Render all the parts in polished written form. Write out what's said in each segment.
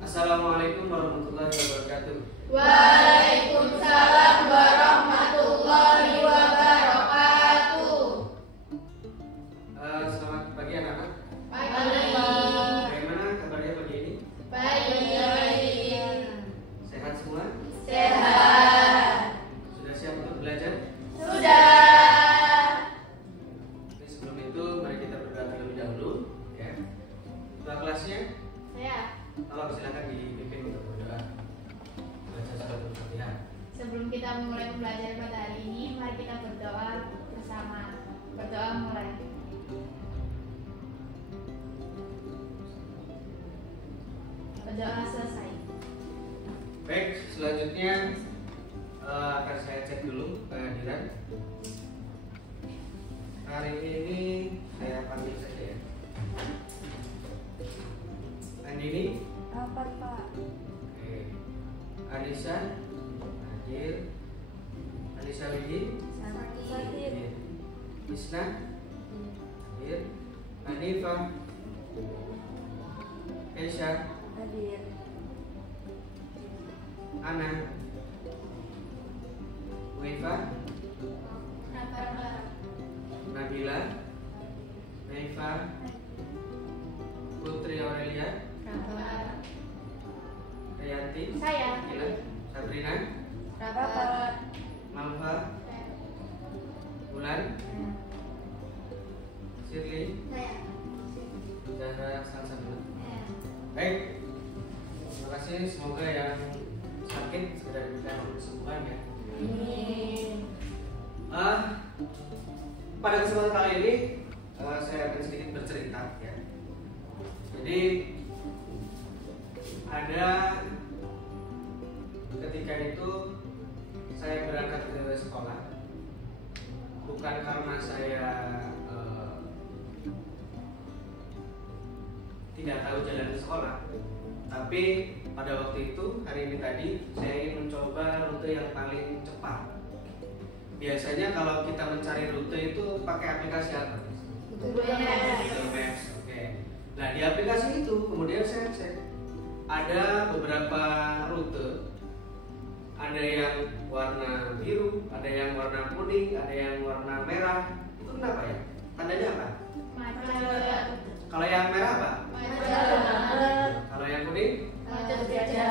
Assalamualaikum warahmatullahi wabarakatuh. Waalaikumsalam warahmatullahi wabarakatuh. Selamat pagi anak-anak. Pagi. Bagaimana kabarnya pagi ini? Baik. Sehat semua? Sehat. Sudah siap untuk belajar? Sudah. Oke, sebelum itu mari kita berdoa terlebih dahulu, ya. Ketua kelasnya, Saya. tolong silakan dipimpin untuk berdoa. Baca surat Al-Fatihah. Sebelum kita memulai pembelajaran pada hari ini, mari kita berdoa bersama. Berdoa mulai. Berdoa selesai. Baik, selanjutnya akan saya cek dulu kehadiran. Hari ini saya panggil saja ya. Andini, Apa Pak? oke. Anissa, hadir. Anissa Widi, Sakit. hadir. Isna, hadir. Hanifah, Kesha, Hadir. Ana, Wifa, Nabila, Naifa, Putri Aurelia, Rianti, Saya. Gila, Sabrina, Rapat. Malva, Bulan, Shirley, Saya. Zahra, Salsabila. Baik, terima kasih. Semoga yang sakit segera diberikan kesembuhan ya. Pada kesempatan kali ini saya akan sedikit bercerita ya. Jadi ada ketika itu saya berangkat ke sekolah bukan karena saya tidak tahu jalan ke sekolah, tapi pada waktu itu hari ini tadi saya ingin mencoba rute yang paling cepat. Biasanya kalau kita mencari rute itu pakai aplikasi apa? Google Maps. Oke. Nah, di aplikasi itu kemudian saya cek ada beberapa rute. Ada yang warna biru, ada yang warna kuning, ada yang warna merah. Itu kenapa ya? Tandanya apa? Macet. Kalau yang merah apa? Macet. Kalau yang kuning? Macet biasa.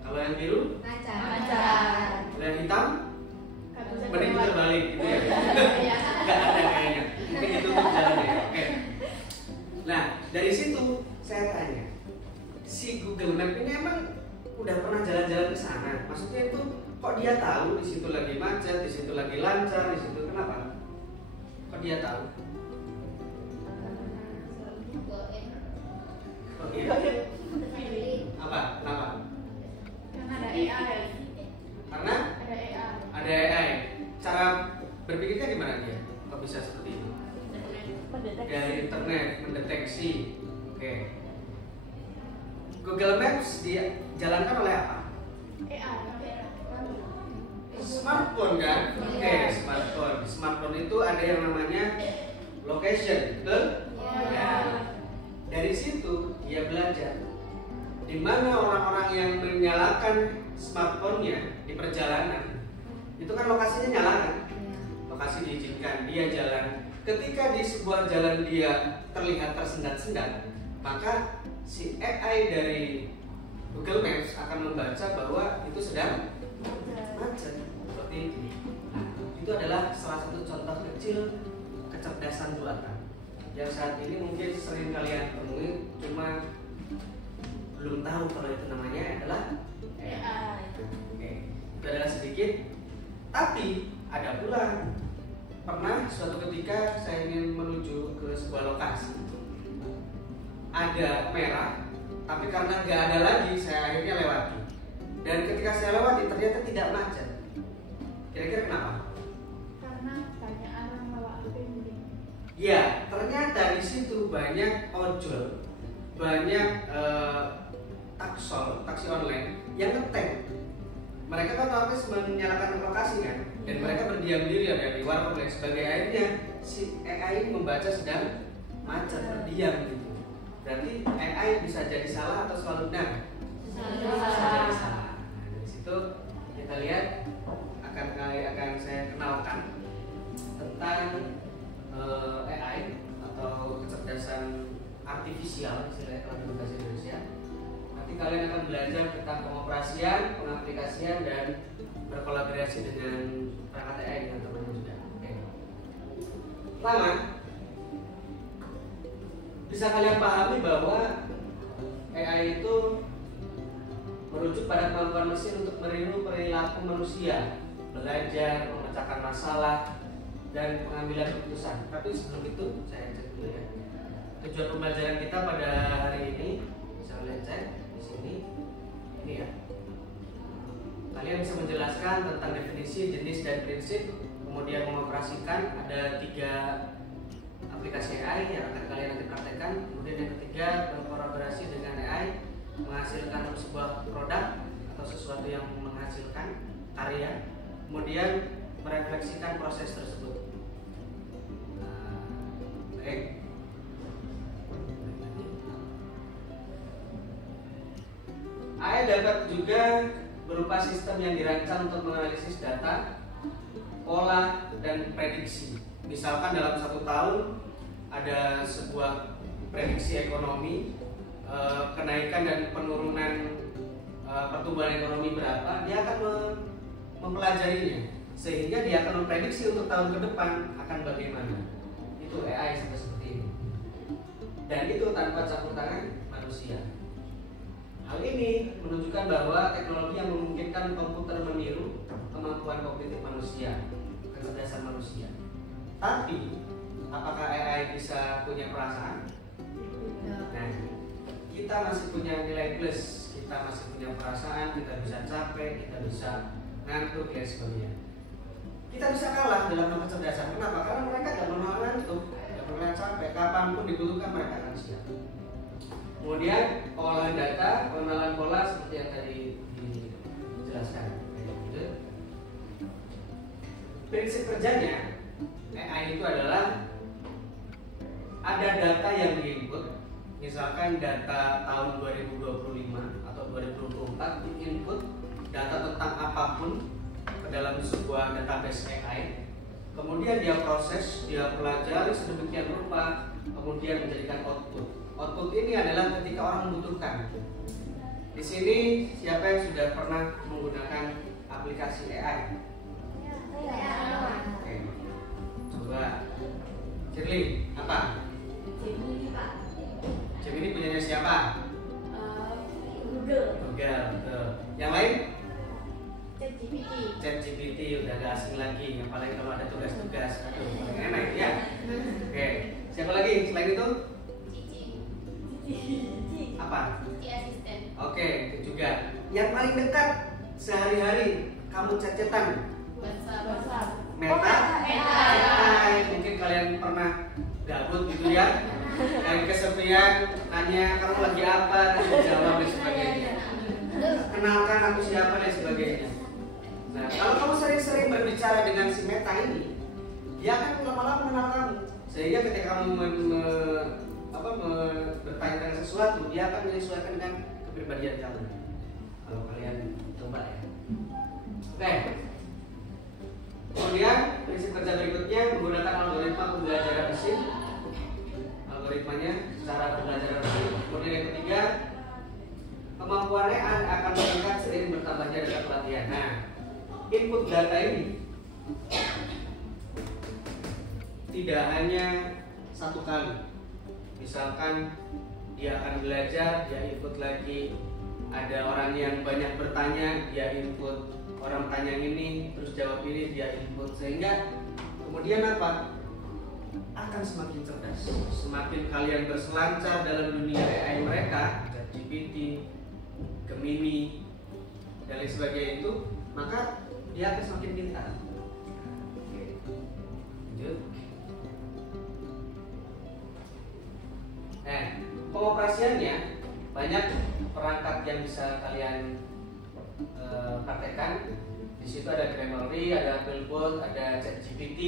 Kalau yang biru? Macet. Kalau yang hitam? Mending terbalik gitu ya. Nggak ada kayaknya. Mungkin itu untuk jalannya. Oke. Nah, dari situ saya tanya, si Google Map ini emang udah pernah jalan-jalan ke sana? Maksudnya itu kok dia tahu di situ lagi macet, di situ lagi lancar, di situ kenapa? Kok dia tahu? Kok dia? Apa? Kenapa? Karena ada AI. Karena Ada AI. ada AI. Cara berpikirnya gimana dia? Kok bisa seperti itu? Dari internet mendeteksi. Oke. Google Maps dijalankan oleh apa? AI. Smartphone kan? Oke, smartphone. Smartphone itu ada yang namanya location, betul? Ya. Dari situ dia belajar di mana orang-orang yang menyalakan smartphone-nya di perjalanan. Itu kan lokasinya nyala kan? Lokasi diizinkan, dia jalan. Ketika di sebuah jalan dia terlihat tersendat-sendat, maka si AI dari Google Maps akan membaca bahwa itu sedang macet seperti itu. Nah, itu adalah salah satu contoh kecil kecerdasan buatan yang saat ini mungkin sering kalian temui, cuma belum tahu kalau itu namanya adalah AI. Oke, itu adalah sedikit. Tapi ada pula pernah suatu ketika saya ingin menuju ke sebuah lokasi, ada merah, tapi karena nggak ada lagi, saya akhirnya lewati. Dan ketika saya lewati ternyata tidak macet. Kira-kira kenapa? Karena banyak orang bawa apd. Ya, ternyata di situ banyak ojol, banyak taksi online yang ngetek. Mereka kan otomatis menyalakan lokasi kan, dan mereka berdiam diri ada di warung dan sebagainya. Akhirnya si AI membaca sedang macet, berdiam gitu. Berarti AI bisa jadi salah atau selalu benar? Bisa jadi salah. Nah, dari situ kita lihat akan saya kenalkan tentang AI atau kecerdasan artifisial istilahnya kalau dalam bahasa Indonesia. Nanti kalian akan belajar tentang pengoperasian, pengaplikasian dan berkolaborasi dengan perangkat AI dengan teman-teman juga. Oke. Pertama, bisa kalian pahami bahwa AI itu merujuk pada kemampuan mesin untuk meniru perilaku manusia, belajar, memecahkan masalah, dan pengambilan keputusan. Tapi sebelum itu saya cek dulu ya. Tujuan pembelajaran kita pada hari ini bisa kalian cek di sini. Ini ya. Kalian bisa menjelaskan tentang definisi, jenis, dan prinsip, kemudian mengoperasikan. Ada 3 aplikasi AI yang akan kalian nanti praktekkan. Kemudian yang ketiga, berkolaborasi dengan AI, menghasilkan sebuah produk atau sesuatu yang menghasilkan karya. Kemudian merefleksikan proses tersebut. Baik. AI dapat juga berupa sistem yang dirancang untuk menganalisis data, pola, dan prediksi. Misalkan dalam 1 tahun ada sebuah prediksi ekonomi, kenaikan dan penurunan pertumbuhan ekonomi berapa, dia akan mempelajarinya sehingga dia akan memprediksi untuk tahun ke depan akan bagaimana. Itu AI seperti ini, dan itu tanpa campur tangan manusia. Hal ini menunjukkan bahwa teknologi yang memungkinkan komputer meniru kemampuan kognitif manusia, kecerdasan manusia. Tapi apakah AI bisa punya perasaan? Nah, kita masih punya nilai plus, kita masih punya perasaan, kita bisa capek, kita bisa ngantuk dan sebagainya. Kita bisa kalah dalam hal kecerdasan. Kenapa? Karena mereka tidak pernah ngantuk, tidak pernah capek. Kapanpun dibutuhkan mereka akan siap. Kemudian pengolahan data, pengenalan pola seperti yang tadi dijelaskan. Prinsip kerjanya AI itu adalah ada data yang diinput. Misalkan data tahun 2025 atau 2024 diinput data tentang apapun ke dalam sebuah database AI. Kemudian dia proses, dia pelajari sedemikian rupa, kemudian menjadikan output. Output ini adalah ketika orang membutuhkan. Di sini siapa yang sudah pernah menggunakan aplikasi AI? Oke. Coba. Shirley, apa? Gemini, Pak. Gemini punyanya siapa? Google. Google. Yang lain? ChatGPT. ChatGPT udah gak asing lagi. Yang paling kalau ada tugas-tugas, aduh, paling enak ya. Oke. Siapa lagi selain itu? Cici. Apa? Cici asisten. Oke, itu juga. Yang paling dekat sehari-hari kamu chat-chatan? WhatsApp. Meta? Meta. Mungkin kalian pernah gabut gitu ya, dan kesepian, nanya kamu lagi apa, dan jawab dan sebagainya. Kenalkan aku siapa dan sebagainya. Nah, kalau kamu sering-sering berbicara dengan si Meta ini, dia akan lama-lama mengenal kamu. Sehingga ketika kamu bertanya tentang sesuatu, dia akan menyesuaikan dengan kepribadian kamu. Kalau kalian coba ya. Oke. Kemudian prinsip kerja berikutnya menggunakan algoritma pembelajaran mesin. Algoritmanya cara pembelajaran mesin. Kemudian yang ketiga, kemampuannya akan meningkat seiring bertambahnya data pelatihan. Nah, input data ini tidak hanya satu kali. Misalkan dia akan belajar, dia input lagi. Ada orang yang banyak bertanya, dia input. Orang tanya ini, terus jawab ini, dia input. Sehingga kemudian apa? Akan semakin cerdas. Semakin kalian berselancar dalam dunia AI mereka, ChatGPT, Gemini, dan lain sebagainya itu, maka dia akan semakin pintar. Oke. Lanjut. Pengoperasiannya banyak perangkat yang bisa kalian praktekkan. Di situ ada Grammarly, ada Applebot, ada ChatGPT,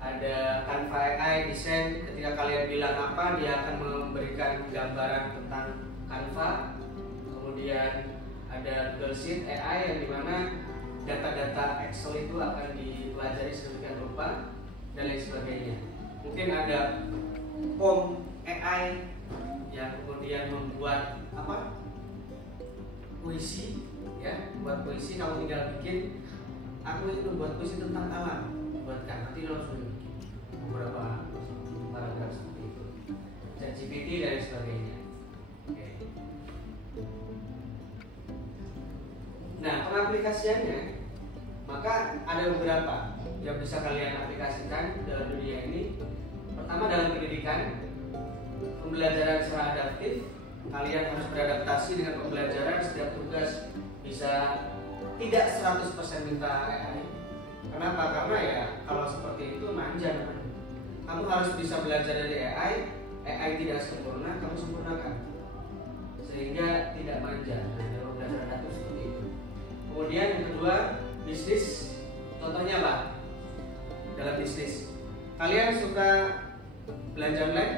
ada Canva AI desain. Ketika kalian bilang apa, dia akan memberikan gambaran tentang Canva. Kemudian ada Google Sheet AI yang dimana data-data Excel itu akan dipelajari sedemikian rupa dan lain sebagainya. Mungkin ada POM AI yang kemudian membuat apa? Puisi, ya, buat puisi. Kamu tinggal bikin, aku ingin membuat puisi tentang alam, buatkan, nanti langsung bikin beberapa paragraf seperti itu, ChatGPT dan sebagainya. Oke. Nah, pengaplikasiannya, maka ada beberapa yang bisa kalian aplikasikan dalam dunia ini. Pertama, dalam pendidikan, pembelajaran secara adaptif. Kalian harus beradaptasi dengan pembelajaran. Setiap tugas bisa tidak 100% minta AI. Kenapa? Karena ya kalau seperti itu manja namanya. Kamu harus bisa belajar dari AI. AI tidak sempurna, kamu sempurnakan sehingga tidak manja. Nah, dalam pembelajaran adaptif seperti itu. Kemudian yang kedua, bisnis. Contohnya apa? Dalam bisnis, kalian suka belanja online?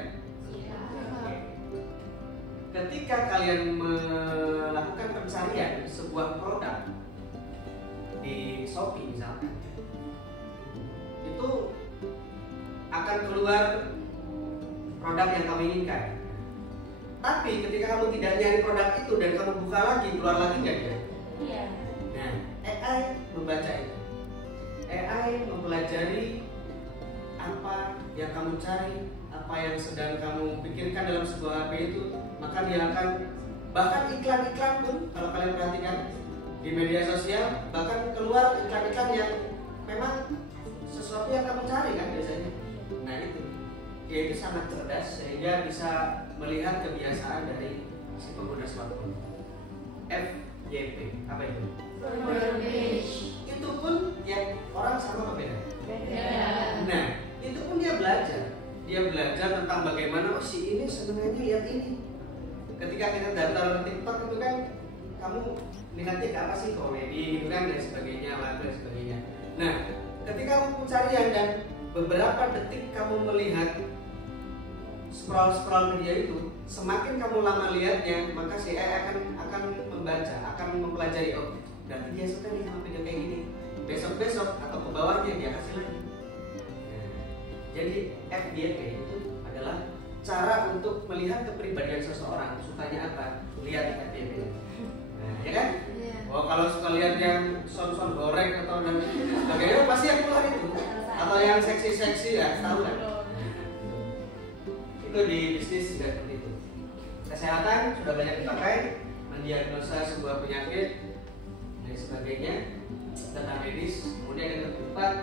Ketika kalian melakukan pencarian sebuah produk di Shopee misalkan, itu akan keluar produk yang kamu inginkan. Tapi ketika kamu tidak nyari produk itu dan kamu buka lagi, keluar lagi nggak dia? Iya. Nah, AI membaca itu. AI mempelajari apa yang kamu cari, apa yang sedang kamu pikirkan dalam sebuah HP itu, maka dia akan, bahkan iklan-iklan pun kalau kalian perhatikan di media sosial, bahkan keluar iklan-iklan yang memang sesuatu yang kamu cari kan biasanya. Nah itu, dia itu sangat cerdas sehingga bisa melihat kebiasaan dari si pengguna smartphone. FYP, apa itu? Itu pun yang orang sama apa beda? Nah, itu pun dia belajar. Dia belajar tentang bagaimana si ini sebenarnya lihat ini. Ketika kita daftar TikTok itu kan kamu minatnya ke apa sih, komedi gitu kan dan sebagainya, lagu dan sebagainya. Nah, ketika kamu pencarian dan beberapa detik kamu melihat scroll media itu, semakin kamu lama lihatnya, maka si AI akan membaca, akan mempelajari, oh berarti dia suka nih sama video kayak gini. Besok atau ke bawahnya dia kasih lagi. Jadi FYP itu adalah cara untuk melihat kepribadian seseorang, sukanya apa, lihat FYP. Nah, ya kan? Iya. Oh, kalau suka lihat yang son-son goreng atau dan sebagainya pasti yang keluar itu. Atau yang seksi-seksi ya, tahu kan? Itu di bisnis juga seperti itu. Kesehatan sudah banyak dipakai, mendiagnosa sebuah penyakit dan sebagainya, data medis. Kemudian yang keempat,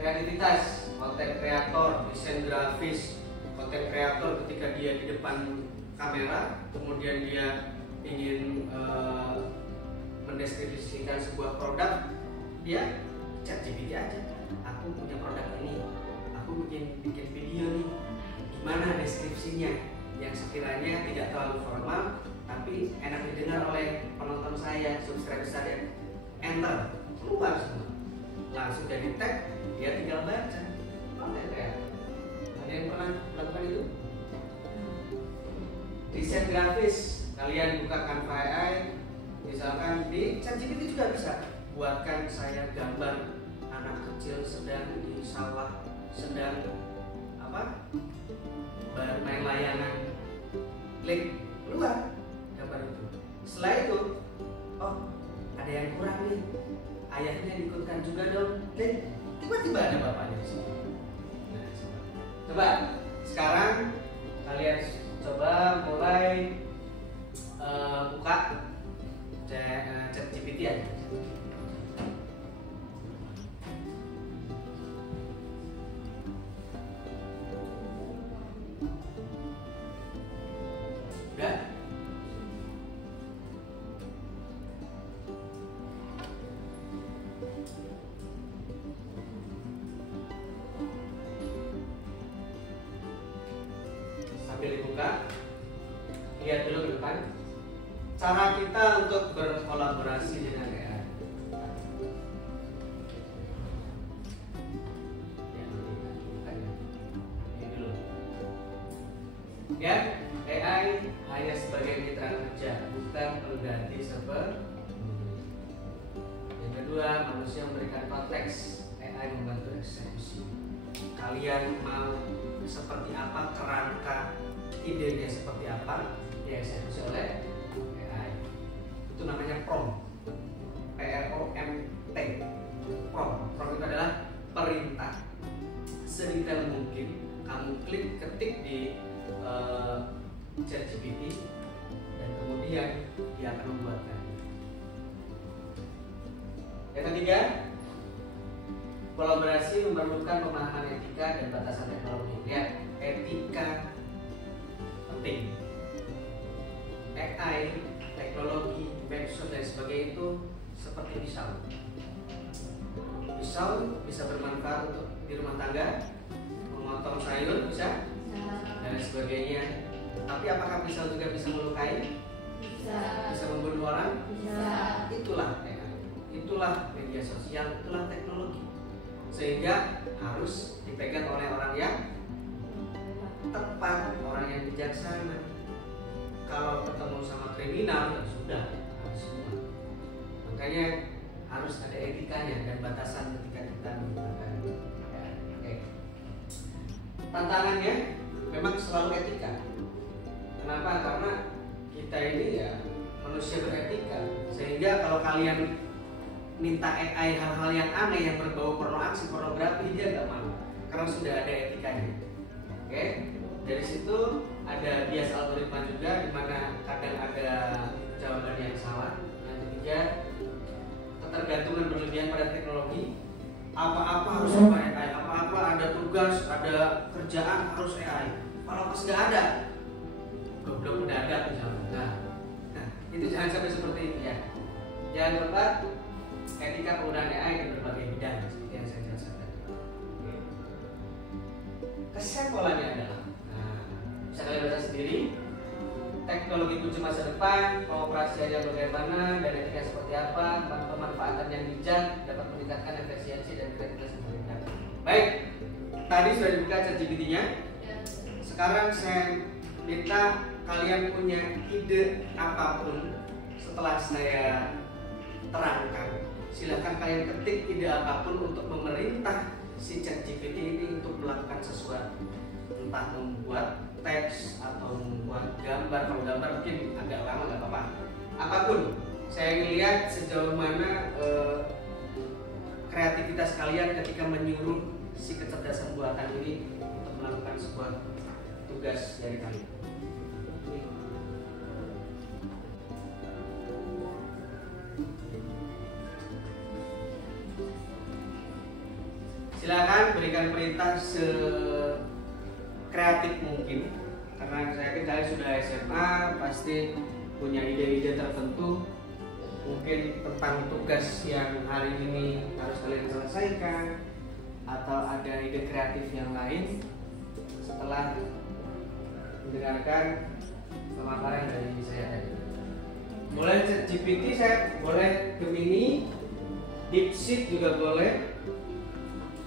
kreativitas. Konten kreator, desain grafis, konten kreator ketika dia di depan kamera, kemudian dia ingin mendeskripsikan sebuah produk, dia ChatGPT aja. Aku punya produk ini, aku bikin video nih, gimana deskripsinya yang sekiranya tidak terlalu formal, tapi enak didengar oleh penonton saya, subscriber saya. Enter, keluar semua, langsung jadi tag, dia tinggal baca. Ada yang pernah melakukan itu? Desain grafis, kalian buka Canva AI, misalkan di ChatGPT juga bisa. Buatkan saya gambar anak kecil sedang di sawah, sedang apa? Main layangan. Klik, keluar gambar itu. Setelah itu, oh ada yang kurang nih, ayahnya diikutkan juga dong. Klik, tiba-tiba ada bapaknya di sini. Coba sekarang kalian coba mulai buka ChatGPT aja. Udah? Sambil dibuka, lihat dulu ke depan. Cara kita untuk berkolaborasi dengan AI. hanya sebagai mitra kerja, bukan pengganti server. Yang kedua, manusia memberikan konteks, AI membantu eksekusi. Kalian mau seperti apa, kerangka idenya seperti apa, dieksekusi oleh AI. Itu namanya prompt. PROMPT. Prompt. Prompt itu adalah perintah. Sedetail mungkin kamu klik ketik di ChatGPT dan kemudian dia akan membuatkan. Yang ketiga, kolaborasi memerlukan pemahaman etika dan batasan teknologi. Lihat, etika penting. AI, teknologi, medsos dan sebagainya itu seperti pisau. Pisau bisa bermanfaat untuk di rumah tangga, memotong sayur bisa, dan sebagainya. Tapi apakah pisau juga bisa melukai? Bisa membunuh orang? Itulah AI, itulah media sosial, itulah teknologi. Sehingga harus dipegang oleh orang yang tepat, orang yang bijaksana. Kalau ketemu sama kriminal, ya sudah, harus semua. Makanya harus ada etikanya dan batasan ketika kita menggunakan AI. Oke. Tantangannya memang selalu etika. Kenapa? Karena kita ini ya manusia beretika. Sehingga kalau kalian minta AI hal-hal yang aneh yang berbau pornografi, dia nggak mau, karena sudah ada etikanya. Oke, dari situ ada bias algoritma juga, di mana kadang ada jawaban yang salah. Yang ketiga, ketergantungan berlebihan pada teknologi. Apa-apa harus pakai AI, apa-apa ada tugas, ada kerjaan harus AI. Kalau pas nggak ada, goblok mendadak misalnya. Nah, itu jangan sampai seperti itu ya. Jangan lupa etika penggunaan AI di berbagai bidang seperti yang saya jelaskan tadi. Kesimpulannya adalah, bisa kalian baca sendiri. Teknologi kunci masa depan, pengoperasiannya bagaimana, dan etika seperti apa, pemanfaatan yang bijak dapat meningkatkan efisiensi dan kreativitas pemerintah. Baik, tadi sudah dibuka ChatGPT-nya. Sekarang saya minta kalian punya ide apapun setelah saya terangkan. Silakan kalian ketik ide apapun untuk memerintah si ChatGPT ini untuk melakukan sesuatu, entah membuat teks atau membuat gambar. Kalau gambar mungkin agak lama, nggak apa-apa. Apapun, saya melihat sejauh mana kreativitas kalian ketika menyuruh si kecerdasan buatan ini untuk melakukan sebuah tugas dari kalian. Silakan berikan perintah sekreatif mungkin, karena saya yakin kalian sudah SMA, pasti punya ide-ide tertentu, mungkin tentang tugas yang hari ini harus kalian selesaikan, atau ada ide kreatif yang lain setelah mendengarkan pemaparan dari saya tadi. Boleh ChatGPT, saya boleh Gemini, DeepSeek juga boleh.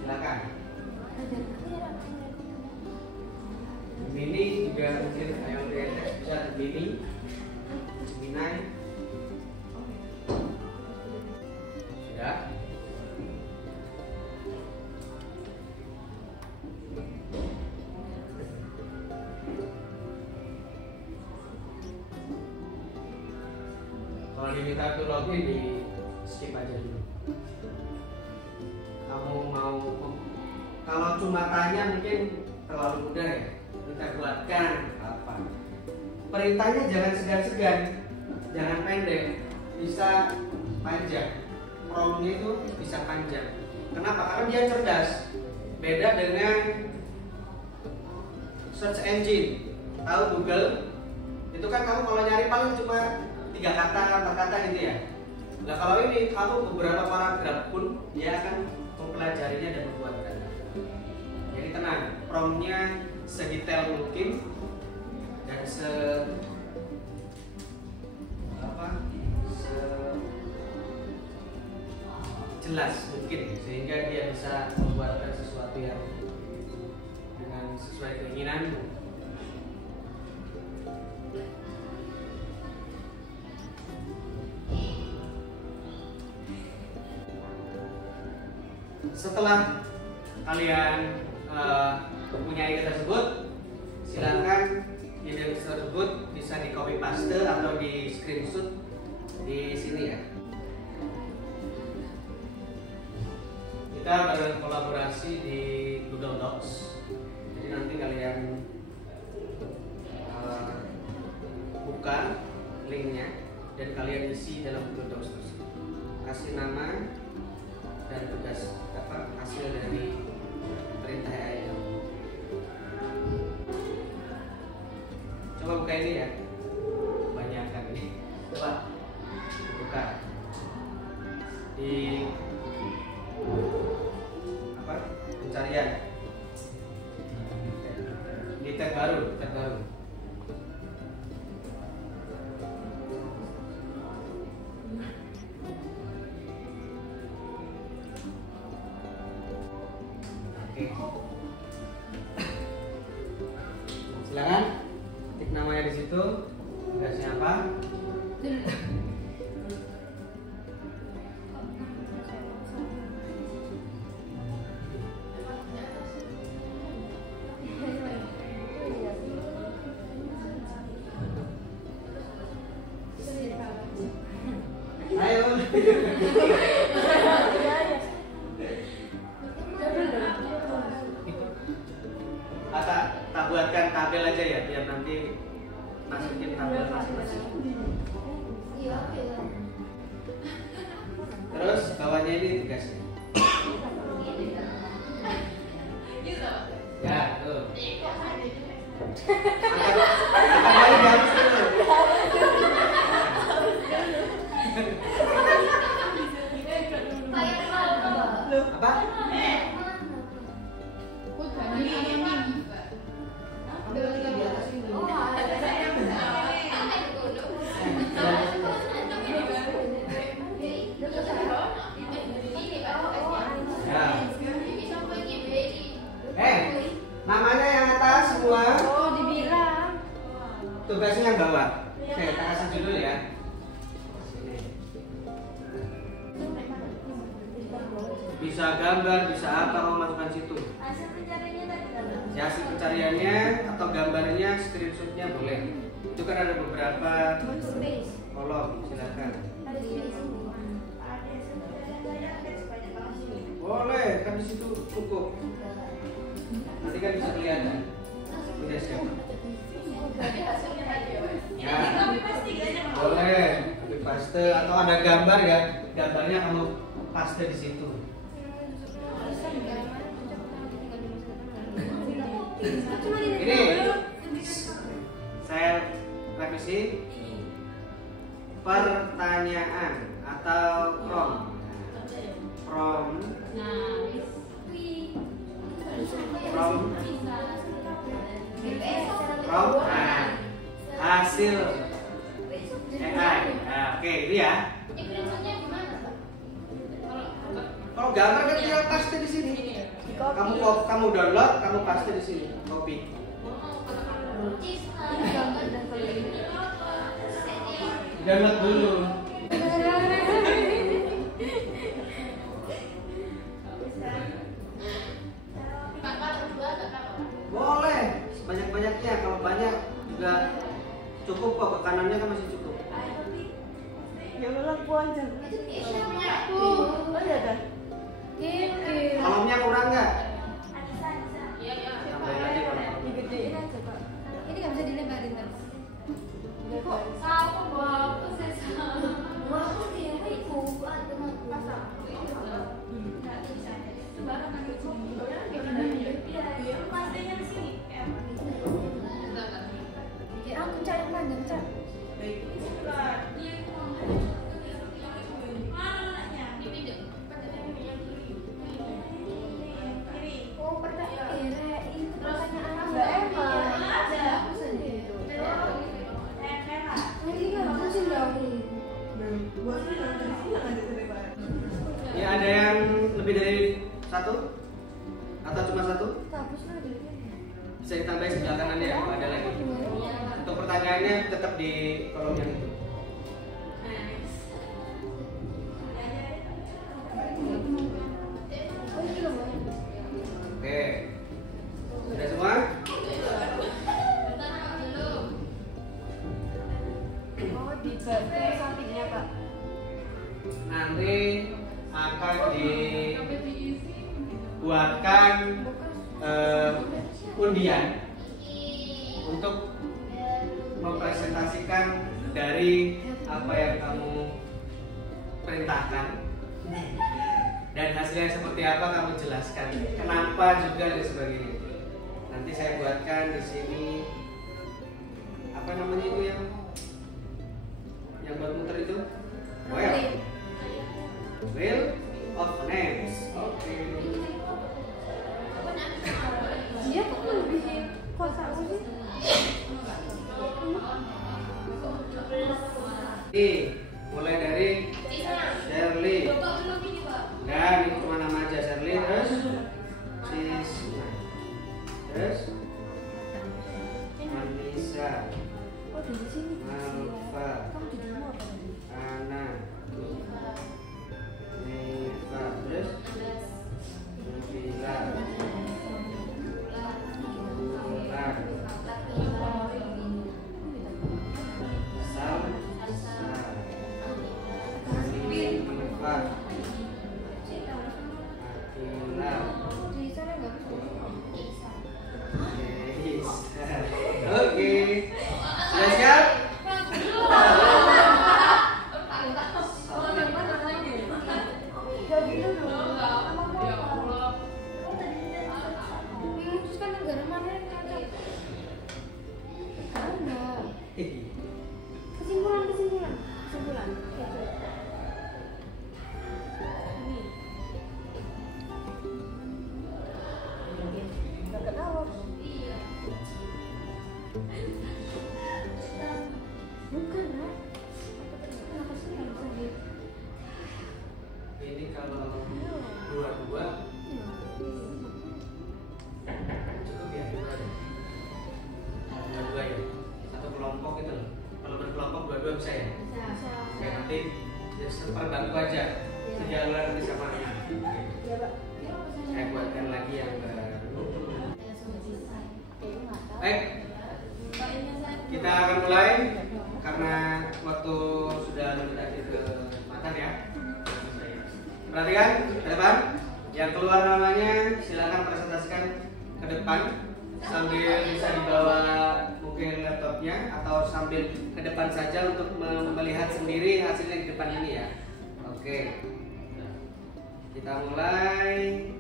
Silakan. Gemini juga mungkin yang bisa Gemini, Gemini. Sudah. Kalau diminta tuh login, di skip aja dulu. Kamu mau, kalau cuma tanya mungkin terlalu mudah ya, kita buatkan apa. Perintahnya jangan segan-segan, jangan pendek, bisa panjang. Promptnya itu bisa panjang. Kenapa? Karena dia cerdas. Beda dengan search engine. Tahu Google? Itu kan kamu kalau nyari paling cuma 3 kata, 4 kata gitu ya. Nah kalau ini kamu beberapa paragraf pun dia akan mempelajarinya dan membuatkan. Jadi tenang, promptnya sedetail mungkin dan jelas mungkin, sehingga dia bisa membuatkan sesuatu yang dengan sesuai keinginanmu. setelah kalian punya ide tersebut, silakan ide tersebut bisa di copy paste atau di screenshot di sini ya. Kita berkolaborasi di Google Docs, jadi nanti kalian buka linknya dan kalian isi dalam Google Docs tersebut, kasih nama dan tugas hasil dari perintah AI. Coba buka ini ya, kebanyakan ini. Coba buka di pencarian, di tab baru. Silakan ketik namanya di situ, tugasnya apa? Ayo. Tak buatkan tabel aja ya, biar nanti masukin tabel masing-masing. Terus bawahnya ini tugasnya. Ya, tuh. Angkat garis dulu. Apa? Namanya yang atas semua. Oh, dibilang. Tugasnya yang bawah. Oke, kita kasih judul ya. Bisa gambar, bisa apa, kamu masukkan situ. Hasil pencariannya tadi kan? Ya, hasil pencariannya atau gambarnya, screenshotnya boleh. Itu kan ada beberapa kolom, silakan. Boleh, kan di situ cukup. Nanti kan bisa kelihatan punya siapa. Ya, boleh copy paste atau ada gambar ya, gambarnya kamu paste di situ. Ini saya revisi pertanyaan atau prompt. Hasil AI. Nah, oke, ini ya. Kalau gambar kan tinggal paste di sini. Kamu download, kamu paste di sini, copy. Download dulu. Boleh, sebanyak-banyaknya. Kalau banyak juga cukup kok, ke kanannya kan masih cukup. Ya ulang aja. Oh, iya kan? Kolomnya kurang nggak? Iya. Tambahin lagi kalau. Digedein aja, Pak. Ini nggak bisa dilebarin kan? Kok Sama bagus ya sama. aku cari panjang, Cak. Oh, pertanyaan ini pertanyaan Mbak Emma. Aku sendiri. Ini kan masih Ya, ada yang lebih dari satu? Atau cuma satu? Bisa ditambahin sebelah kanan ya, kalau ada lagi. Untuk pertanyaannya tetap di kolom yang itu. sampingnya Pak. Nanti akan dibuatkan undian untuk mempresentasikan dari apa yang kamu perintahkan dan hasilnya seperti apa kamu jelaskan, kenapa juga dan sebagainya. Nanti saya buatkan di sini apa namanya itu yang buat muter itu, wheel of names. Oke. Dia kok lebih kuasa sih? Mulai dari Shirley. Dan itu cuma nama aja Shirley, terus Cisna, terus Anissa, Oh di sini. Alfa, Kamu di rumah apa tadi? Ana, Neva, terus Nabila, Bulan, Salsa, Hanifah, Akila, Di sana nggak bisa. Keisa. Oke, sudah siap? Jadi dulu. Memutuskan negara mana yang cocok? Enggak. Kesimpulan. Ini. Enggak ketawa. Bukan, Nak. Kenapa sih nggak bisa gitu? Ini kalau dua-dua cukup ya, dua-dua ya, satu kelompok gitu loh. Kalau berkelompok dua-dua bisa ya. Oke, nanti ya seperbantu aja sejalan nanti sama anak. Ya, Pak. Saya buatkan lagi yang baru. Baik, kita akan mulai karena waktu sudah mendekati ke matan ya. Perhatikan ke depan. Yang keluar namanya silakan presentasikan ke depan sambil bisa dibawa mungkin laptopnya atau sambil ke depan saja untuk melihat sendiri hasilnya di depan ini ya. Oke. Kita mulai.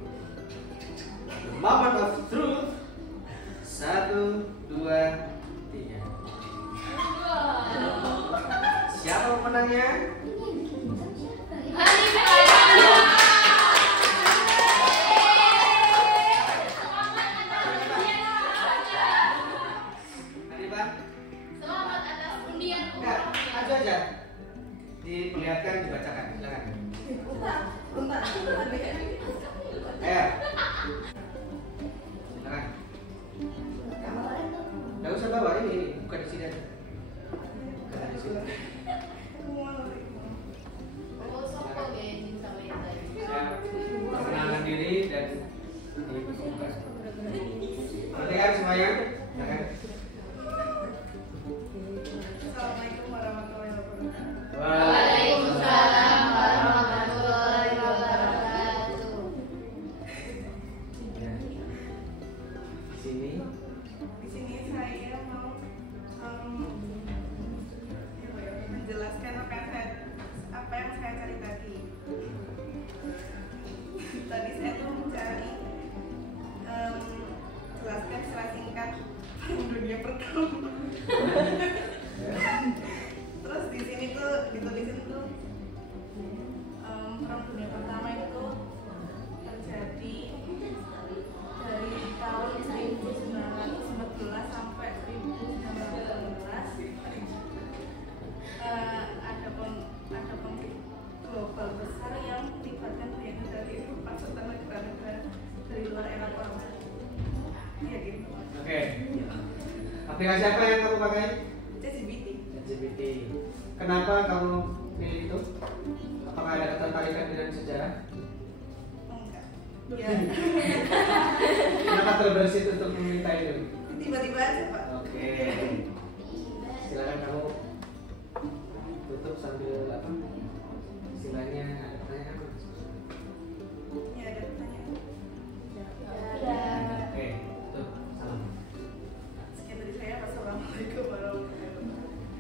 The moment of truth. 1, 2, 3. Siapa pemenangnya? Hanifah? Selamat atas undian. Enggak, maju aja. Diperlihatkan, dibacakan. Silakan. Ayo. Silakan. Enggak usah bawa ini, bukan di sini aja. Bukan di sini. Siap. Perkenalkan diri dan dibuka. Perhatikan semuanya. Silakan. Assalamualaikum warahmatullahi wabarakatuh. Waalaikumsalam warahmatullahi wabarakatuh. Ya. Di sini. Di sini saya mau menjelaskan apa yang saya cari tadi. Tadi saya tuh mencari jelaskan secara singkat Perang Dunia Pertama. Terus di sini tuh ditulisin tuh Perang Dunia Pertama itu terjadi dari tahun 1914 sampai 1918. Ada konflik global besar yang melibatkan banyak dari Eropa serta negara-negara dari luar Eropa. Ya gitu. Oke. Aplikasi apa yang kamu pakai? ChatGPT. ChatGPT. Kenapa kamu pilih itu? Apakah ada ketertarikan dengan sejarah? Enggak. Ya. Kenapa terbersit untuk meminta itu? Tiba-tiba aja, Pak. Oke. Silakan kamu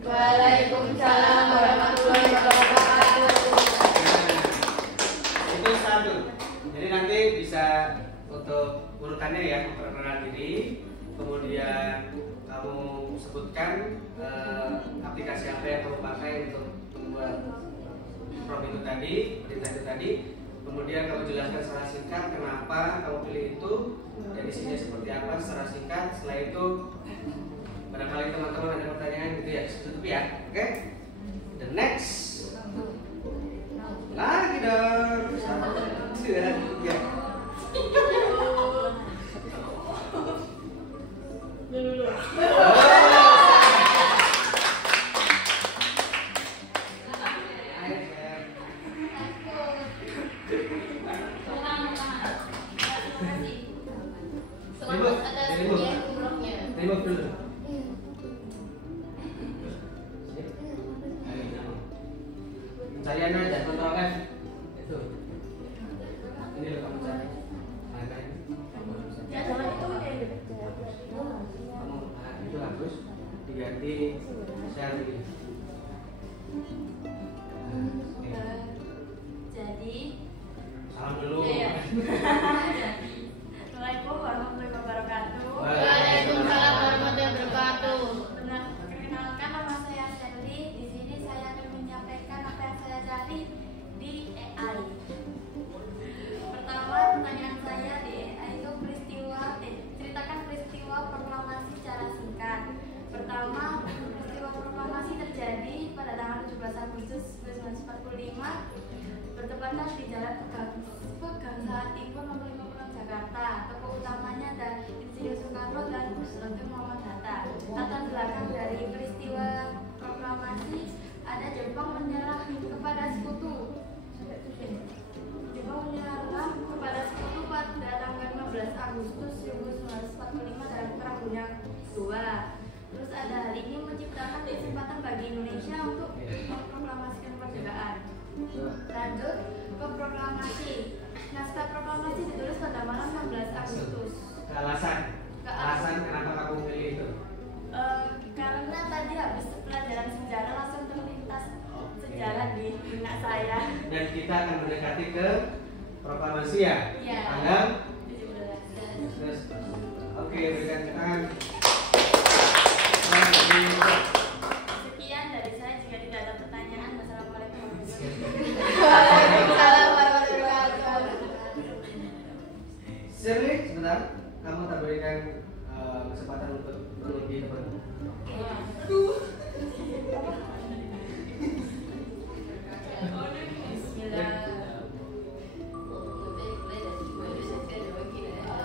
Waalaikumsalam warahmatullahi wabarakatuh. Itu satu. Jadi nanti bisa untuk urutannya ya, memperkenalkan diri, kemudian kamu sebutkan aplikasi apa yang kamu pakai untuk membuat prompt itu tadi, perintah itu tadi. Kemudian kamu jelaskan secara singkat kenapa kamu pilih itu dan isinya seperti apa secara singkat. Setelah itu barangkali teman-teman ada pertanyaan gitu ya, tutup ya, oke? The next lagi dong. 1, 2, 3. Selamat atas ujian umrohnya. Remove dulu. Pencarian aja, kontrol F. Itu. Ini lo kamu cari. Mana ini? Jangan itu yang deket. Kamu itu bagus. Diganti share begini. Oke. Jadi, Salam dulu. Assalamualaikum warahmatullahi wabarakatuh. Waalaikumsalam warahmatullahi wabarakatuh. Perkenalkan, nama saya Sherly. Di sini saya akan menyampaikan apa yang saya cari di AI. Pertama, pertanyaan saya di AI itu ceritakan peristiwa proklamasi secara singkat. Pertama, peristiwa proklamasi terjadi pada tanggal 17 Agustus 1945 bertepatan di Jalan Pegangsaan Timur nomor 50 Jakarta. Tokoh utamanya adalah Insinyur Soekarno dan Dr. Muhammad Hatta. Latar belakang dari peristiwa proklamasi ada Jepang menyerah kepada sekutu. Jepang menyerah kepada sekutu pada tanggal 15 Agustus 1945 dalam Perang Dunia II. Terus ada hal ini menciptakan kesempatan bagi Indonesia untuk memproklamasikan kemerdekaan. Lanjut ke proklamasi. Naskah proklamasi ditulis pada malam 16 Agustus. Alasan kenapa kamu pilih itu? Karena tadi habis pelajaran sejarah langsung terlintas sejarah di benak saya. Dan kita akan mendekati ke proklamasi ya? Iya. Tanggal 17. Terus, oke, berikan tangan. Sekian dari saya. Jika tidak ada pertanyaan, wassalamualaikum warahmatullahi Waalaikumsalam warahmatullahi wabarakatuh. Shirley, sebentar. Kamu tak berikan kesempatan untuk berbagi teman.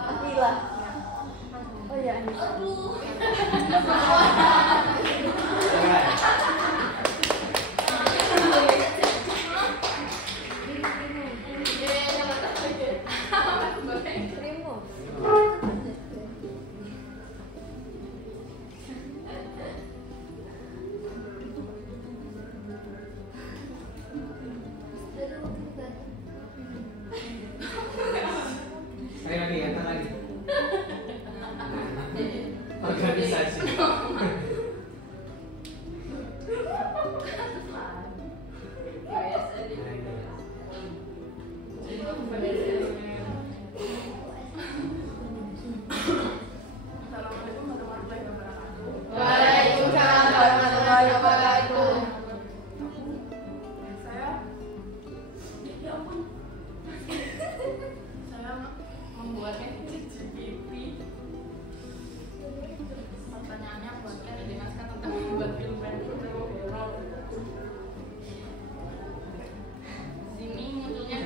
Akila. Oh iya, Anissa. Primo. Sekali lagi, antar lagi. Organisasi. Assalamualaikum warahmatullahi wabarakatuh. Waalaikumsalam warahmatullahi wabarakatuh. Saya, ya ampun, saya membuatnya ChatGPT. Pertanyaannya buatnya di naskah tentang membuat film superhero. Sini munculnya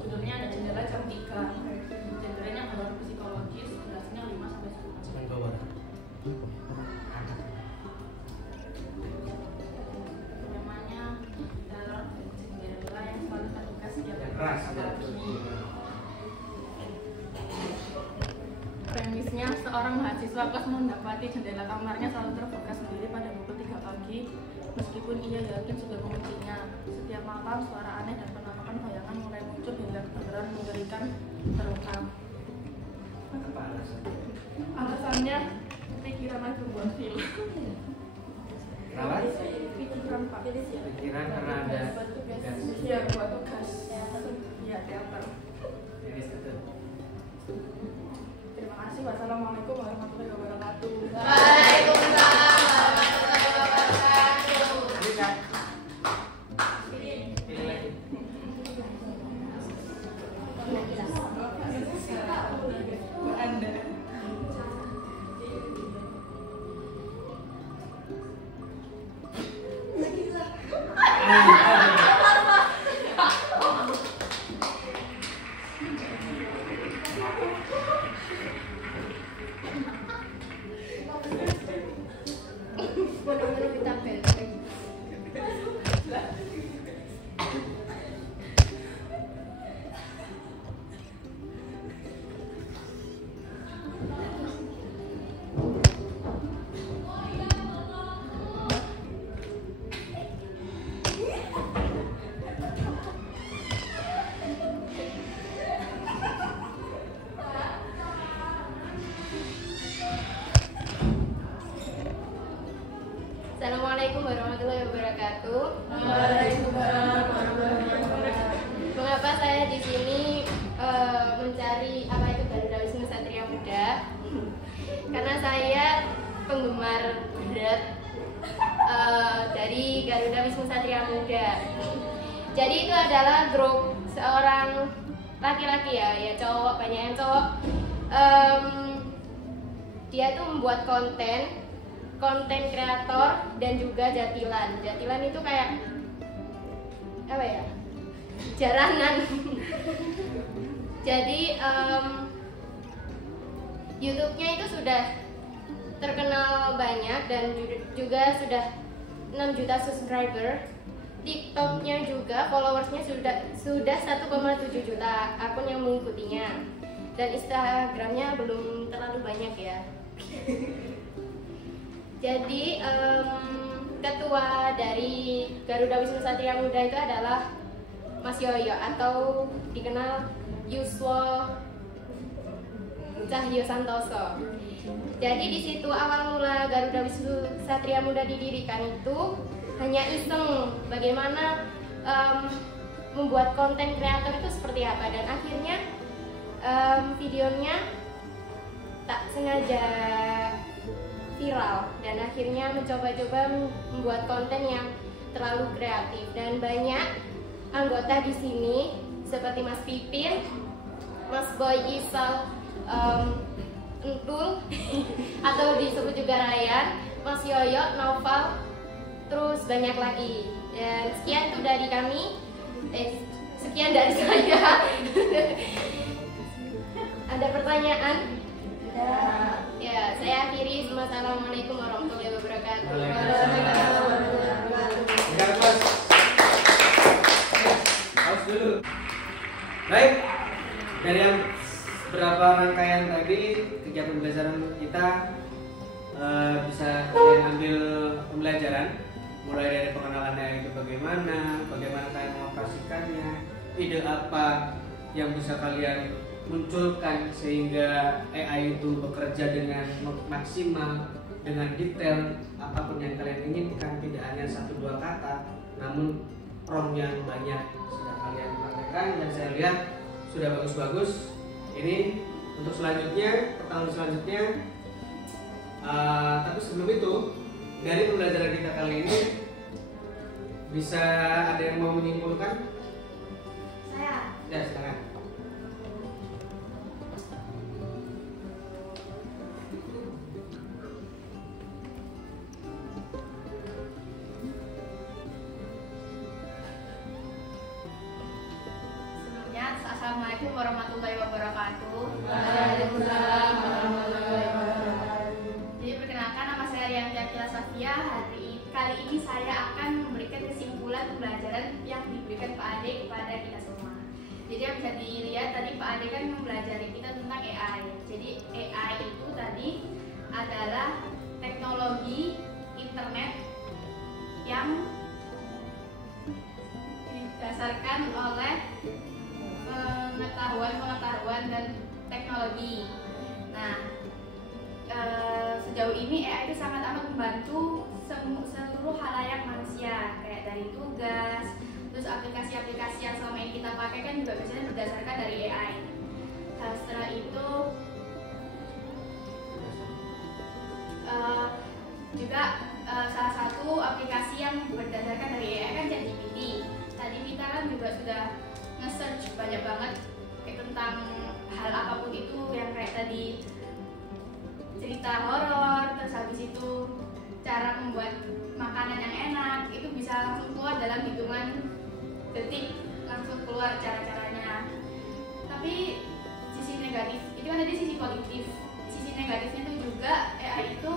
judulnya ada jendela jam 3. Jendelanya horor psikologis, durasinya 5 sampai 10 menit. Namanya teror jendela yang selalu terbuka setiap Yang keras, ya. pagi. Premisnya seorang mahasiswa kos mendapati jendela kamarnya selalu terbuka sendiri pada pukul 3 pagi meskipun ia yakin sudah menguncinya. Setiap malam suara aneh dan penampakan bayangan mulai muncul hingga kedengaran mengerikan terungkap. Apa alasan? Alasannya pikiran aku buat film. Alat? Pikiran Pak. Pikiran karena ada gas. Ya buat tugas. Ya teater. Jadi betul. Terima kasih. Wassalamualaikum warahmatullahi wabarakatuh. Waalaikumsalam warahmatullahi wabarakatuh. Ini Kak. Pilih lagi. Anda. Menu-menu di tabel. Assalamualaikum warahmatullahi wabarakatuh. Waalaikumsalam warahmatullahi wabarakatuh. Mengapa saya di sini mencari apa itu Garuda Wisnu Satria Muda? Karena saya penggemar berat dari Garuda Wisnu Satria Muda. Jadi itu adalah grup seorang laki-laki ya cowok, banyak yang cowok. Dia itu membuat konten kreator dan juga jatilan. Jatilan itu kayak apa ya? Jaranan. Jadi YouTube-nya itu sudah terkenal banyak dan juga sudah 6 juta subscriber. TikTok-nya juga followersnya sudah 1,7 juta akun yang mengikutinya. Dan Instagram-nya belum terlalu banyak ya. Jadi ketua dari Garuda Wisnu Satria Muda itu adalah Mas Yoyo atau dikenal Yuswo Cahyo Santoso. Jadi di situ awal mula Garuda Wisnu Satria Muda didirikan itu hanya iseng bagaimana membuat konten kreator itu seperti apa, dan akhirnya videonya tak sengaja viral dan akhirnya mencoba-coba membuat konten yang terlalu kreatif, dan banyak anggota di sini seperti Mas Pipin, Mas Boy Isal, Entul atau disebut juga Ryan, Mas Yoyo, Noval, terus banyak lagi. Dan sekian tuh dari kami, sekian dari saya. Ada pertanyaan? Ya, saya akhiri. Assalamualaikum warahmatullahi wabarakatuh. Enggak, Mas. Haus dulu. Baik. Dari yang berapa rangkaian tadi kegiatan pembelajaran kita bisa kalian ambil pembelajaran, mulai dari pengenalannya itu bagaimana kalian mengoperasikannya, ide apa yang bisa kalian munculkan sehingga AI itu bekerja dengan maksimal, dengan detail apapun yang kalian inginkan, tidak hanya 1-2 kata, namun prompt yang banyak sudah kalian praktekkan dan saya lihat sudah bagus-bagus. Ini untuk selanjutnya, pertemuan selanjutnya. Tapi sebelum itu, dari pembelajaran kita kali ini bisa ada yang mau menyimpulkan? Saya. Ya, silakan. Assalamualaikum warahmatullahi wabarakatuh. Waalaikumsalam warahmatullahi wabarakatuh. Jadi perkenalkan, nama saya Rian Jatila Safia. Kali ini saya akan memberikan kesimpulan pembelajaran yang diberikan Pak Ade kepada kita semua. Jadi yang bisa dilihat tadi Pak Ade kan mempelajari kita tentang AI. Jadi AI itu tadi adalah teknologi internet yang didasarkan oleh pengetahuan dan teknologi. Nah, sejauh ini AI itu sangat amat membantu seluruh halayak manusia, kayak dari tugas, terus aplikasi-aplikasi yang selama ini kita pakai kan juga biasanya berdasarkan dari AI. Nah, setelah itu juga salah satu aplikasi yang berdasarkan dari AI kan ChatGPT. Tadi kita kan juga sudah nge-search banyak banget kayak tentang hal apapun itu, yang kayak tadi cerita horor, terus habis itu cara membuat makanan yang enak, itu bisa langsung keluar dalam hitungan detik, langsung keluar cara-caranya. Tapi sisi negatif itu kan tadi sisi positif. Sisi negatifnya itu juga AI itu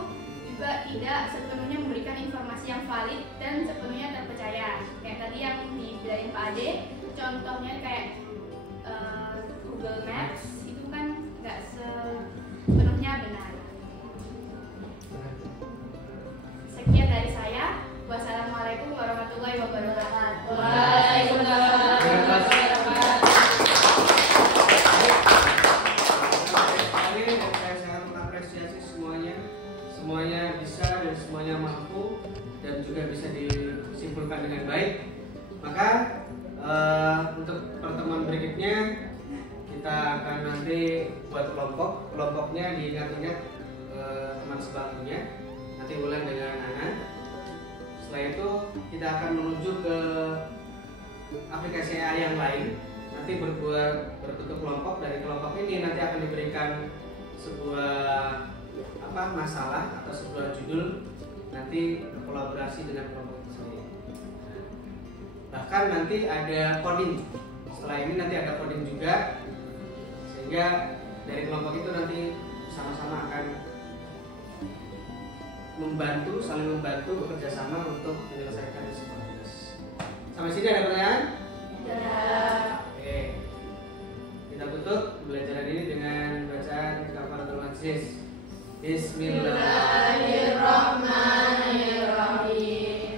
juga tidak sepenuhnya memberikan informasi yang valid dan sepenuhnya terpercaya. Kayak tadi yang dibilangin Pak Ade, contohnya kayak Google Maps itu kan nggak sepenuhnya benar. Sekian dari saya. Wassalamualaikum warahmatullahi wabarakatuh. Waalaikumsalam. Saya sangat mengapresiasi semuanya bisa dan semuanya mampu dan juga bisa disimpulkan dengan baik. Maka untuk pertemuan berikutnya kita akan nanti buat kelompoknya diingat-ingat teman sebangkunya, nanti Wulan dengan Ana. Setelah itu kita akan menuju ke aplikasi AI yang lain, nanti berbentuk kelompok. Dari kelompok ini nanti akan diberikan sebuah masalah atau sebuah judul, nanti berkolaborasi dengan kelompok itu sendiri. Bahkan nanti ada coding. Setelah ini nanti ada coding juga, sehingga dari kelompok itu nanti sama-sama akan saling membantu bekerja sama untuk menyelesaikan sebuah tugas. Sampai sini ada pertanyaan? Ya. Oke. Kita tutup pembelajaran ini dengan bacaan kafaratul majlis. Bismillahirrahmanirrahim.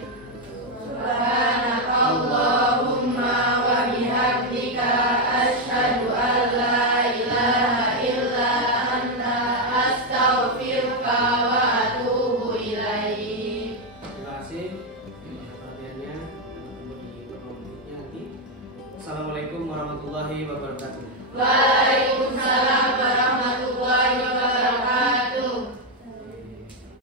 Subhanakallahumma wa bihamdika asyhadu an la ilaha illa anta astaghfiruka wa atubu ilaik. Terima kasih atas perhatiannya. Ketemu di pertemuan berikutnya nanti. Assalamualaikum warahmatullahi wabarakatuh. Waalaikumsalam